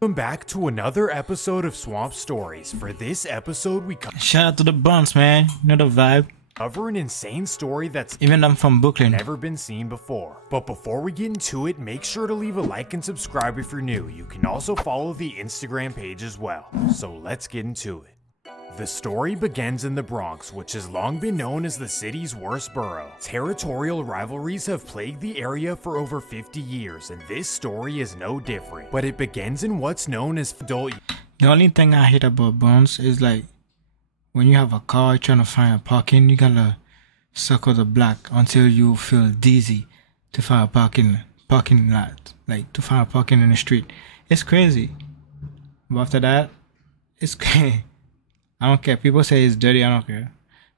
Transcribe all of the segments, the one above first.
Welcome back to another episode of Swamp Stories. For this episode, we shout out to the Bronx, man. You know the vibe. Cover an insane story that's even I'm from Brooklyn, never been seen before. But before we get into it, make sure to leave a like and subscribe if you're new. You can also follow the Instagram page as well. So let's get into it. The story begins in the Bronx, which has long been known as the city's worst borough. Territorial rivalries have plagued the area for over 50 years, and this story is no different. But it begins in what's known as adult. The only thing I hate about Bronx is like when you have a car trying to find a parking, you gotta circle the block until you feel dizzy to find a parking lot, like to find a parking in the street. It's crazy. But after that, it's crazy. I don't care. People say it's dirty. I don't care.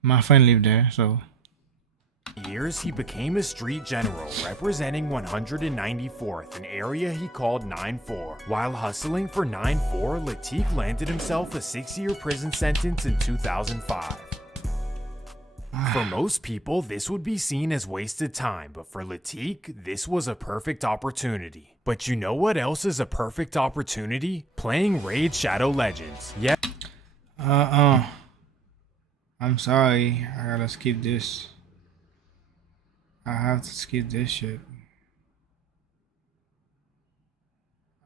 My friend lived there, so. Years, he became a street general, representing 194th, an area he called 9-4. While hustling for 9-4, Latik landed himself a 6-year prison sentence in 2005. For most people, this would be seen as wasted time, but for Latik, this was a perfect opportunity. But you know what else is a perfect opportunity? Playing Raid Shadow Legends. Yeah. I'm sorry. I gotta skip this. I have to skip this shit.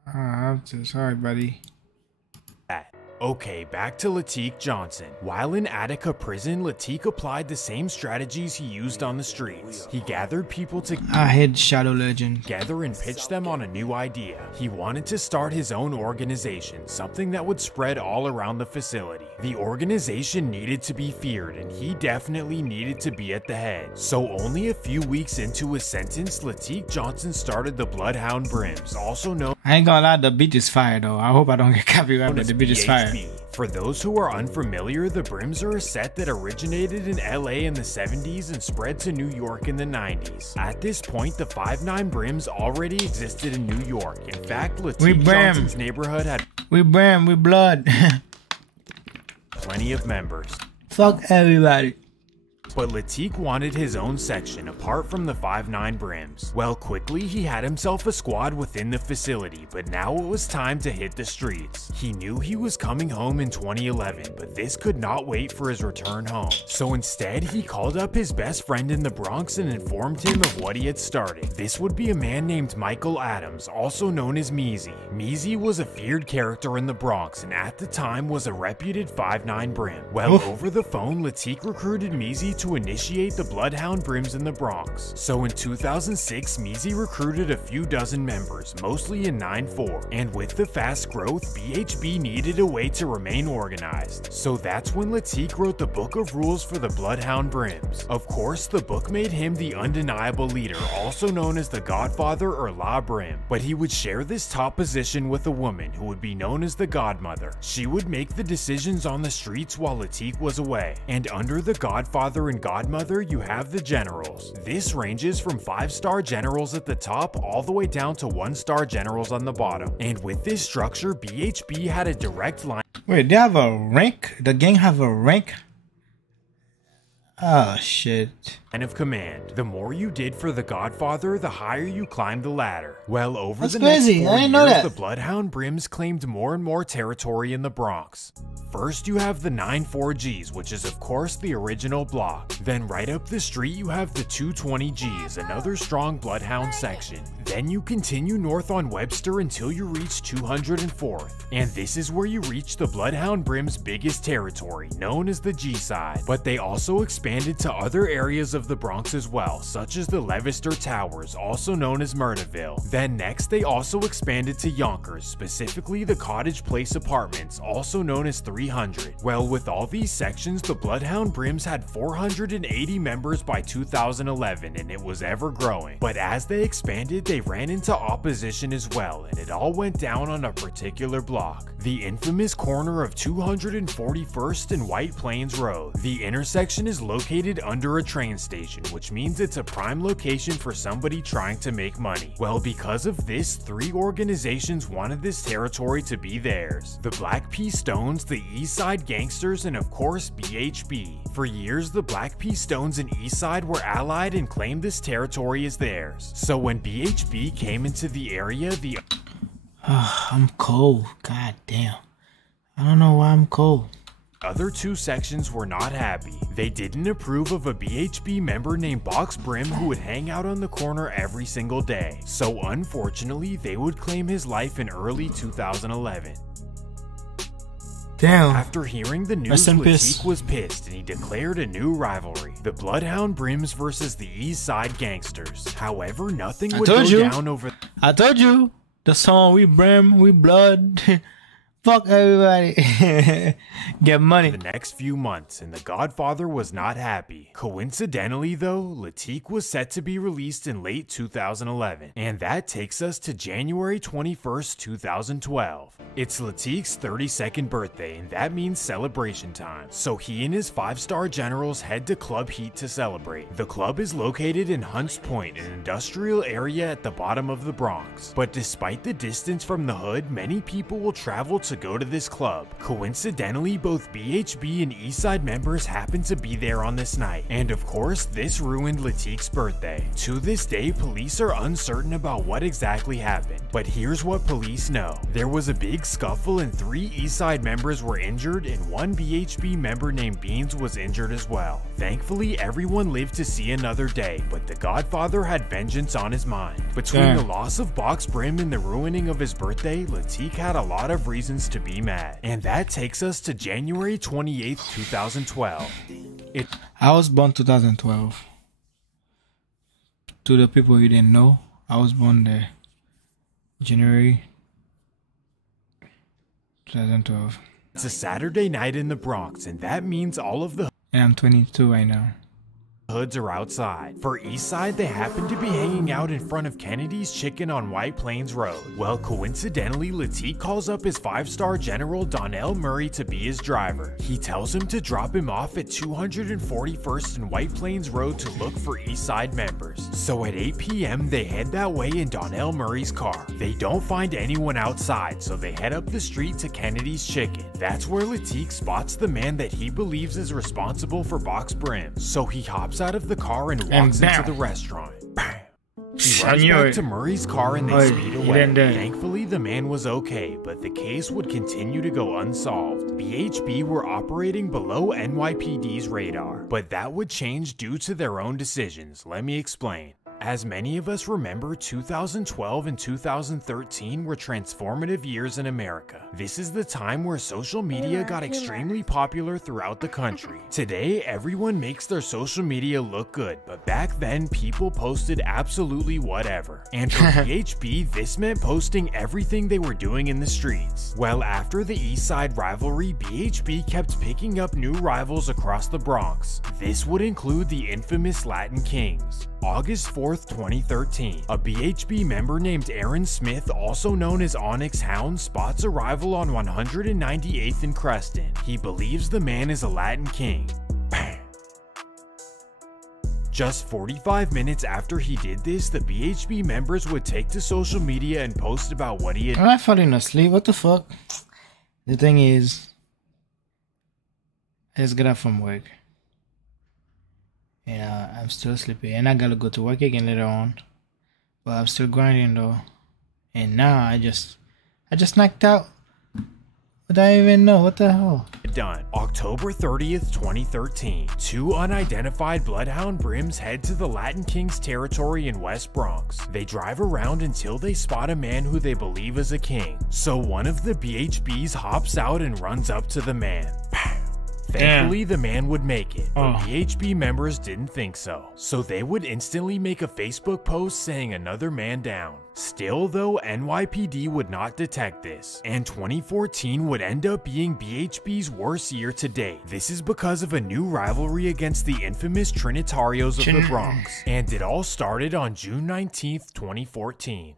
I have to. Sorry, buddy. Okay, back to Latik Johnson. While in Attica prison, Latik applied the same strategies he used on the streets. He gathered people I hate Shadow Legend. together and pitched them on a new idea. He wanted to start his own organization, something that would spread all around the facility. The organization needed to be feared, and he definitely needed to be at the head. So only a few weeks into his sentence, Latik Johnson started the Bloodhound Brims, also known. I ain't gonna lie, the beat is fire though. I hope I don't get copyrighted, but the beat is fire. For those who are unfamiliar, the Brims are a set that originated in LA in the 70s and spread to New York in the 90s. At this point, the 5'9" Brims already existed in New York. In fact, Latik Johnson's neighborhood had we blood. plenty of members. Fuck everybody. But Latik wanted his own section apart from the 5'9" Brims. Well, quickly he had himself a squad within the facility, but now it was time to hit the streets. He knew he was coming home in 2011, but this could not wait for his return home. So instead, he called up his best friend in the Bronx and informed him of what he had started. This would be a man named Michael Adams, also known as Meezy. Meezy was a feared character in the Bronx and at the time was a reputed 5'9" Brim. Well, over the phone, Latik recruited Meezy to initiate the Bloodhound Brims in the Bronx. So in 2006, Meezy recruited a few dozen members, mostly in 9-4, and with the fast growth, BHB needed a way to remain organized. So that's when Latik wrote the Book of Rules for the Bloodhound Brims. Of course, the book made him the undeniable leader, also known as the Godfather or La Brim. But he would share this top position with a woman who would be known as the Godmother. She would make the decisions on the streets while Latik was away. And under the Godfather and Godmother, you have the generals. This ranges from 5-star generals at the top all the way down to 1-star generals on the bottom. And with this structure, BHB had a direct line. Wait, they have a rank? The gang have a rank? Oh shit. Of command. The more you did for the Godfather, the higher you climbed the ladder. Well, over That's the crazy. next 4 I didn't know years, that. the Bloodhound Brims claimed more and more territory in the Bronx. First, you have the 9-4Gs, which is of course the original block. Then right up the street, you have the 220Gs, another strong Bloodhound section. Then you continue north on Webster until you reach 204th. And this is where you reach the Bloodhound Brim's biggest territory, known as the G side. But they also expanded to other areas of the Bronx as well, such as the Leicester Towers, also known as Murderville. Then next, they also expanded to Yonkers, specifically the Cottage Place Apartments, also known as 300. Well, with all these sections, the Bloodhound Brims had 480 members by 2011, and it was ever growing. But as they expanded, they ran into opposition as well, and it all went down on a particular block. The infamous corner of 241st and White Plains Road. The intersection is located under a train station, which means it's a prime location for somebody trying to make money. Well, because of this, 3 organizations wanted this territory to be theirs. The Black P Stones, the East Side Gangsters, and of course BHB. For years, the Black P Stones and East Side were allied and claimed this territory as theirs. So when BHB came into the area, I'm cold. God damn. I don't know why I'm cold. Other two sections were not happy. They didn't approve of a BHB member named Box Brim who would hang out on the corner every single day. So unfortunately, they would claim his life in early 2011. Damn. After hearing the news, Latik was pissed and he declared a new rivalry. The Bloodhound Brims versus the East Side Gangsters. However, nothing would go down over... I told you! The song, we Brim, we Blood... Fuck everybody. Get money. The next few months, and the Godfather was not happy. Coincidentally though, Latik was set to be released in late 2011. And that takes us to January 21st, 2012. It's Latik's 32nd birthday, and that means celebration time. So he and his 5-star generals head to Club Heat to celebrate. The club is located in Hunts Point, an industrial area at the bottom of the Bronx. But despite the distance from the hood, many people will travel to go to this club. Coincidentally, both BHB and Eastside members happened to be there on this night. And of course, this ruined Latik's birthday. To this day, police are uncertain about what exactly happened. But here's what police know. There was a big scuffle and 3 Eastside members were injured and 1 BHB member named Beans was injured as well. Thankfully, everyone lived to see another day, but the Godfather had vengeance on his mind. Between the loss of Box Brim and the ruining of his birthday, Latik had a lot of reasons to be mad. And that takes us to January 28th, 2012. I was born 2012. To the people you didn't know, I was born there. January 2012. It's a Saturday night in the Bronx, and that means all of the... And I'm 22 right now. Hoods are outside. For Eastside, they happen to be hanging out in front of Kennedy's Chicken on White Plains Road. Well, coincidentally, Latik calls up his 5-star general Donnell Murray to be his driver. He tells him to drop him off at 241st and White Plains Road to look for Eastside members. So at 8 p.m., they head that way in Donnell Murray's car. They don't find anyone outside, so they head up the street to Kennedy's Chicken. That's where Latik spots the man that he believes is responsible for Box Brim. So he hops out of the car and walks into the restaurant. He runs back to Murray's car and they speed away. Thankfully, the man was okay, but the case would continue to go unsolved. BHB were operating below NYPD's radar, but that would change due to their own decisions. Let me explain. As many of us remember, 2012 and 2013 were transformative years in America. This is the time where social media got extremely popular throughout the country. Today, everyone makes their social media look good, but back then, people posted absolutely whatever. And for BHB, this meant posting everything they were doing in the streets. Well, after the Eastside rivalry, BHB kept picking up new rivals across the Bronx. This would include the infamous Latin Kings. August 4th, 2013, a BHB member named Aaron Smith, also known as Onyx Hound, spots a rival on 198th and Creston. He believes the man is a Latin King. Bam. Just 45 minutes after he did this, the BHB members would take to social media and post about what he had. Am I falling asleep? What the fuck? The thing is, I just got up from work. Yeah, I'm still sleepy and I gotta go to work again later on. But I'm still grinding though. And now I just knocked out. But I don't even know what the hell. Done. October 30th, 2013. 2 unidentified Bloodhound Brims head to the Latin Kings territory in West Bronx. They drive around until they spot a man who they believe is a king. So one of the BHBs hops out and runs up to the man. Thankfully, the man would make it, but BHB members didn't think so. So they would instantly make a Facebook post saying another man down. Still though, NYPD would not detect this, and 2014 would end up being BHB's worst year to date. This is because of a new rivalry against the infamous Trinitarios of the Bronx, and it all started on June 19th, 2014.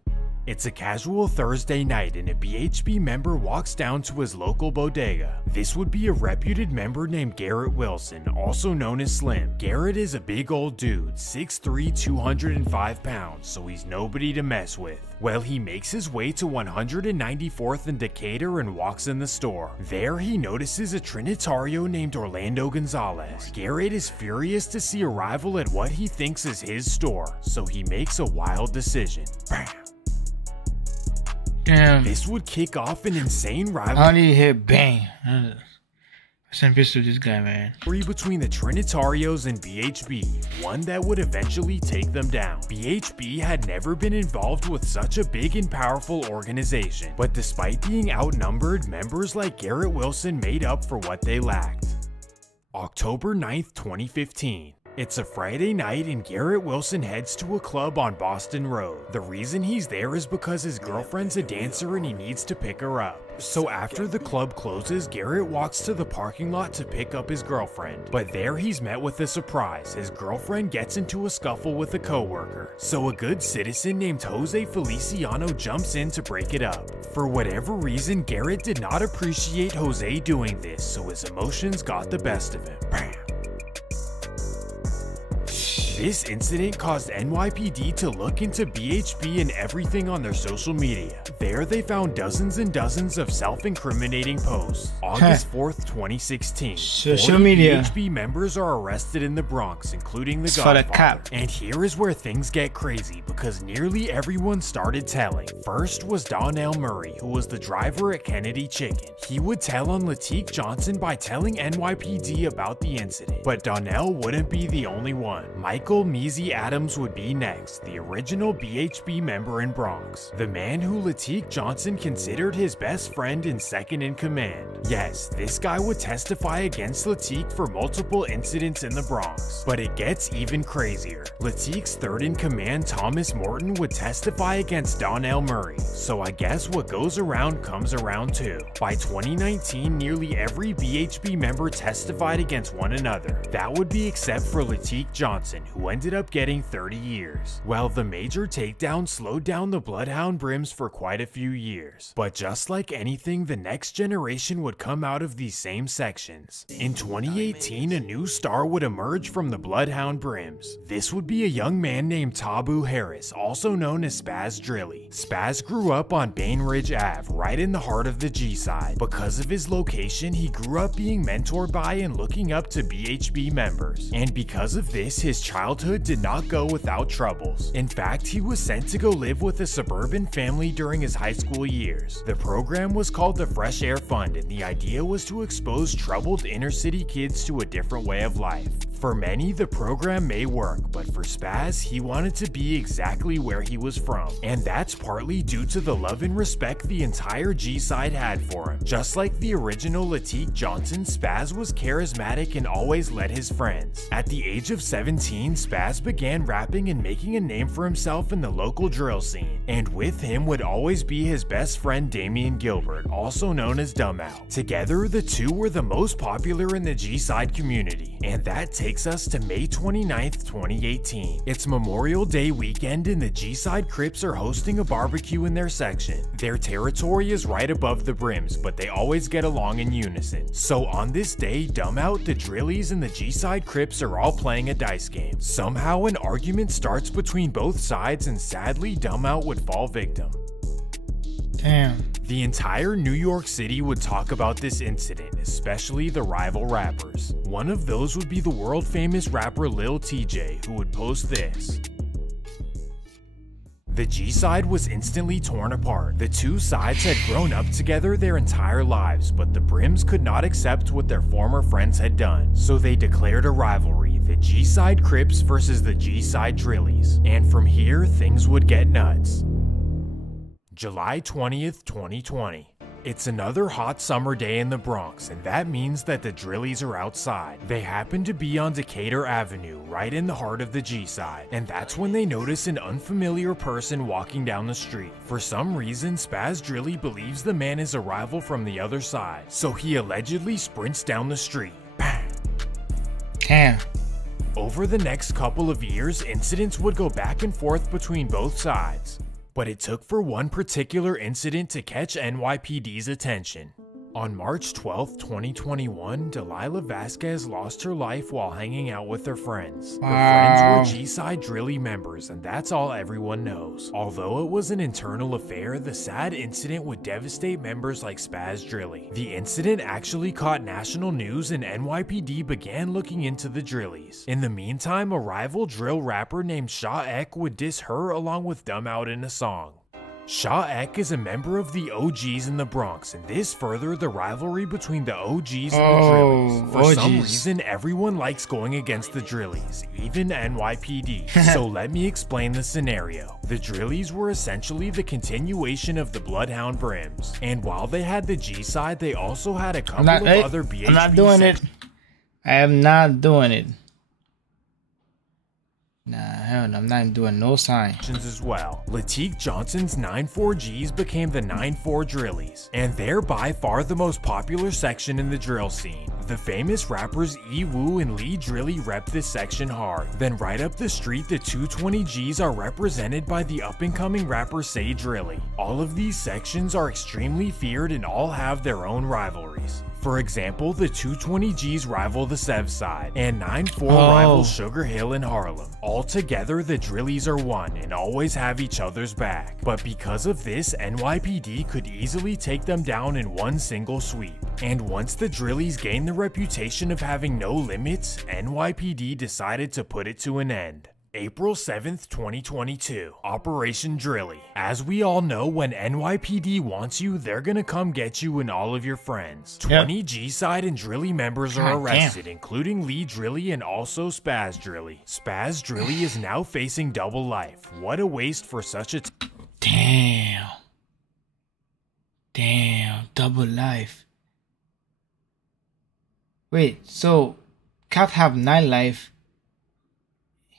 It's a casual Thursday night and a BHB member walks down to his local bodega. This would be a reputed member named Garrett Wilson, also known as Slim. Garrett is a big old dude, 6'3", 205 pounds, so he's nobody to mess with. Well, he makes his way to 194th and Decatur and walks in the store. There, he notices a Trinitario named Orlando Gonzalez. Garrett is furious to see a rival at what he thinks is his store, so he makes a wild decision. Bam. Damn. This would kick off an insane I rivalry. only hear bang. Send peace to this guy, man. Between the Trinitarios and BHB, one that would eventually take them down. BHB had never been involved with such a big and powerful organization, but despite being outnumbered, members like Garrett Wilson made up for what they lacked. October 9th, 2015. It's a Friday night and Garrett Wilson heads to a club on Boston Road. The reason he's there is because his girlfriend's a dancer and he needs to pick her up. So after the club closes, Garrett walks to the parking lot to pick up his girlfriend. But there he's met with a surprise. His girlfriend gets into a scuffle with a coworker. So a good citizen named Jose Feliciano jumps in to break it up. For whatever reason, Garrett did not appreciate Jose doing this, so his emotions got the best of him. Bam. This incident caused NYPD to look into BHB and everything on their social media. There they found dozens and dozens of self-incriminating posts. August 4th, 2016. Social media. BHB members are arrested in the Bronx, including the Godfather. And here is where things get crazy, because nearly everyone started telling. First was Donnell Murray, who was the driver at Kennedy Chicken. He would tell on Latique Johnson by telling NYPD about the incident. But Donnell wouldn't be the only one. Michael Measy Adams would be next, the original BHB member in Bronx. The man who Latique Johnson considered his best friend and second in command. Yes, this guy would testify against Latique for multiple incidents in the Bronx. But it gets even crazier. Latique's third in command, Thomas Morton, would testify against Donnell Murray. So I guess what goes around comes around too. By 2019, nearly every BHB member testified against one another. That would be except for Latique Johnson, who ended up getting 30 years. Well, the major takedown slowed down the Bloodhound Brims for quite a few years. But just like anything, the next generation would come out of these same sections. In 2018, a new star would emerge from the Bloodhound Brims. This would be a young man named Tabu Harris, also known as Spaz Drilly. Spaz grew up on Bainbridge Ave, right in the heart of the G-side. Because of his location, he grew up being mentored by and looking up to BHB members. And because of this, his childhood did not go without troubles. In fact, he was sent to go live with a suburban family during his high school years. The program was called the Fresh Air Fund, and the idea was to expose troubled inner city kids to a different way of life. For many, the program may work, but for Spaz, he wanted to be exactly where he was from. And that's partly due to the love and respect the entire G-side had for him. Just like the original Latique Johnson, Spaz was charismatic and always led his friends. At the age of 17, Spaz began rapping and making a name for himself in the local drill scene. And with him would always be his best friend Damian Gilbert, also known as Dumb Out. Together, the two were the most popular in the G-side community. And that takes us to May 29th, 2018. It's Memorial Day weekend and the G-side Crips are hosting a barbecue in their section. Their territory is right above the Brims, but they always get along in unison. So on this day, Dumb Out, the Drillies, and the G-side Crips are all playing a dice game. Somehow an argument starts between both sides and sadly Dumb Out would fall victim. Damn. The entire New York City would talk about this incident, especially the rival rappers. One of those would be the world famous rapper Lil TJ, who would post this. The G-side was instantly torn apart. The two sides had grown up together their entire lives, but the Brims could not accept what their former friends had done. So they declared a rivalry, the G-side Crips versus the G-side Drillies. And from here, things would get nuts. July 20th, 2020. It's another hot summer day in the Bronx, and that means that the Drillies are outside. They happen to be on Decatur Avenue, right in the heart of the G-side, and that's when they notice an unfamiliar person walking down the street. For some reason, Spaz Drilly believes the man is a rival from the other side, so he allegedly sprints down the street. Bang! Damn. Over the next couple of years, incidents would go back and forth between both sides. But it took for one particular incident to catch NYPD's attention. On March 12, 2021, Delilah Vasquez lost her life while hanging out with her friends. Her friends were G-side Drilly members, and that's all everyone knows. Although it was an internal affair, the sad incident would devastate members like Spaz Drilly. The incident actually caught national news, and NYPD began looking into the Drillies. In the meantime, a rival drill rapper named Shaw Ek would diss her along with Dumb Out in a song. Shaw Eck is a member of the OGs in the Bronx, and this furthered the rivalry between the OGs and the Drillies. For some reason, everyone likes going against the Drillies, even NYPD. So let me explain the scenario. The Drillies were essentially the continuation of the Bloodhound Brims, and while they had the G side, they also had a couple of other BHB I'm not doing it. I am not doing it. Nah, hell no, I'm not doing no sign. As well. Latique Johnson's 9-4Gs became the 9-4 Drillies, and they're by far the most popular section in the drill scene. The famous rappers E-Woo and Lee Drilly rep this section hard. Then right up the street, the 220Gs are represented by the up-and-coming rapper Say Drilly. All of these sections are extremely feared and all have their own rivalries. For example, the 220Gs rival the Sev side, and 9-4 rival Sugar Hill and Harlem. Altogether, the Drillies are one and always have each other's back. But because of this, NYPD could easily take them down in one single sweep. And once the Drillies gained the reputation of having no limits, NYPD decided to put it to an end. April 7th, 2022, Operation Drilly. As we all know, when NYPD wants you, they're gonna come get you and all of your friends. 20 G-Side and Drilly members are arrested, including Lee Drilly and also Spaz Drilly. Spaz Drilly is now facing double life. What a waste for such a Damn, double life. Wait, so Cat have 9 life.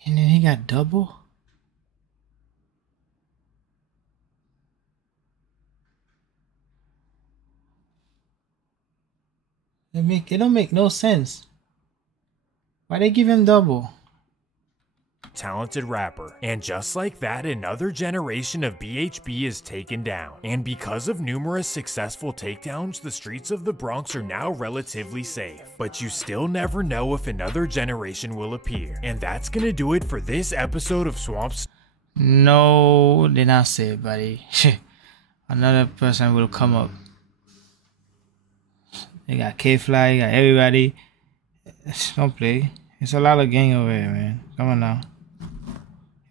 And then he got double? It don't make no sense. Why they give him double? Talented rapper. And just like that, another generation of BHB is taken down. And because of numerous successful takedowns, the streets of the Bronx are now relatively safe. But you still never know if another generation will appear. And that's gonna do it for this episode of Swamps. No, did not say, buddy. Another person will come up. They got K-Fly, you got everybody. Don't play. It's a lot of gang over here, man. Come on now.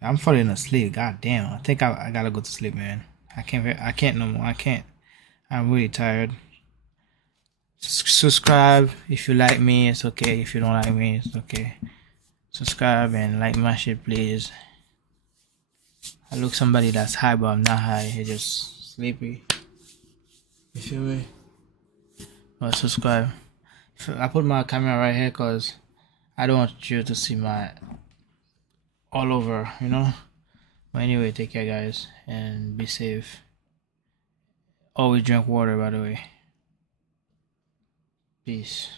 I'm falling asleep. God damn. I think I gotta go to sleep, man. I can't no more. I can't. I'm really tired. Subscribe if you like me. It's okay. If you don't like me, it's okay. Subscribe and like my shit, please. I look somebody that's high, but I'm not high. He's just sleepy. You feel me? But subscribe. I put my camera right here because I don't want you to see my all over, you know. But anyway, take care, guys, and be safe. Always drink water, by the way. Peace.